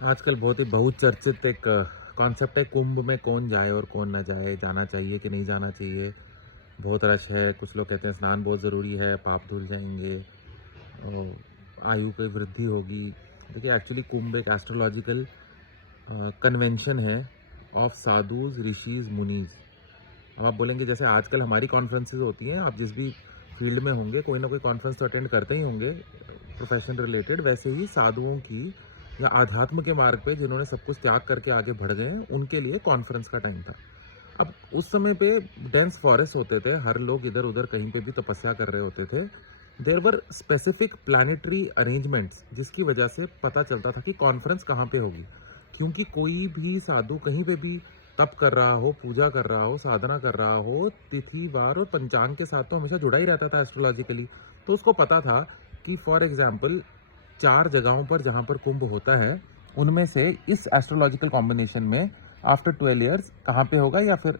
आजकल बहुत ही बहुचर्चित एक कॉन्सेप्ट है, कुंभ में कौन जाए और कौन ना जाए, जाना चाहिए कि नहीं जाना चाहिए। बहुत रश है, कुछ लोग कहते हैं स्नान बहुत ज़रूरी है, पाप धुल जाएंगे, आयु की वृद्धि होगी। देखिए, एक्चुअली कुंभ एक एस्ट्रोलॉजिकल कन्वेंशन है ऑफ साधुज, ऋषिज, मुनीज। अब आप बोलेंगे जैसे आजकल हमारी कॉन्फ्रेंसेज होती हैं, आप जिस भी फील्ड में होंगे कोई ना कोई कॉन्फ्रेंस तो अटेंड करते ही होंगे प्रोफेशन रिलेटेड, वैसे ही साधुओं की या आध्यात्म के मार्ग पे जिन्होंने सब कुछ त्याग करके आगे बढ़ गए हैं, उनके लिए कॉन्फ्रेंस का टाइम था। अब उस समय पे डेंस फॉरेस्ट होते थे, हर लोग इधर उधर कहीं पे भी तपस्या कर रहे होते थे। There were specific planetary arrangements जिसकी वजह से पता चलता था कि कॉन्फ्रेंस कहाँ पे होगी, क्योंकि कोई भी साधु कहीं पे भी तप कर रहा हो, पूजा कर रहा हो, साधना कर रहा हो, तिथि वार और पंचांग के साथ तो हमेशा जुड़ा ही रहता था एस्ट्रोलॉजिकली। तो उसको पता था कि फॉर एग्जाम्पल 4 जगहों पर जहाँ पर कुंभ होता है, उनमें से इस एस्ट्रोलॉजिकल कॉम्बिनेशन में आफ्टर 12 ईयर्स कहाँ पे होगा, या फिर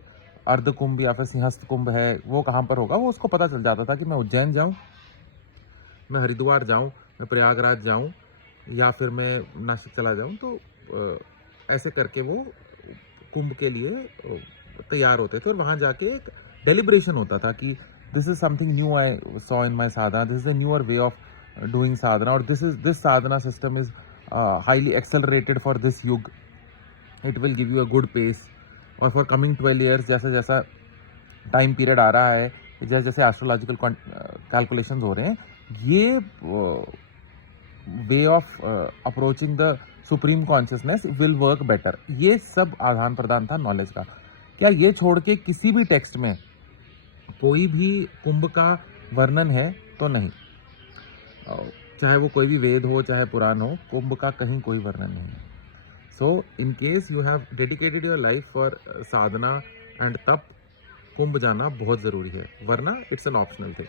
अर्ध कुंभ या फिर सिंहस्थ कुंभ है वो कहाँ पर होगा, वो उसको पता चल जाता था कि मैं उज्जैन जाऊँ, मैं हरिद्वार जाऊँ, मैं प्रयागराज जाऊँ, या फिर मैं नासिक चला जाऊँ। तो ऐसे करके वो कुंभ के लिए तैयार होते थे और वहाँ जाके एक डेलिब्रेशन होता था कि this is something new I saw in my sadhana, this is a newer way of doing sadhana, और this sadhana system is highly accelerated for this yuga, it will give you a good pace. और फॉर कमिंग 12 ईयर्स जैसा जैसा time period आ रहा है, जैसे जैसे astrological calculations हो रहे हैं, ये way of approaching the supreme consciousness will work better. ये सब आदान प्रदान था नॉलेज का। क्या ये छोड़ के किसी भी टेक्स्ट में कोई भी कुंभ का वर्णन है? तो नहीं। चाहे वो कोई भी वेद हो, चाहे पुराण हो, कुंभ का कहीं कोई वर्णन नहीं है। So in case you have dedicated your life for sadhana and tap, Kumbh जाना बहुत ज़रूरी है, वरना इट्स एन ऑप्शनल थिंग।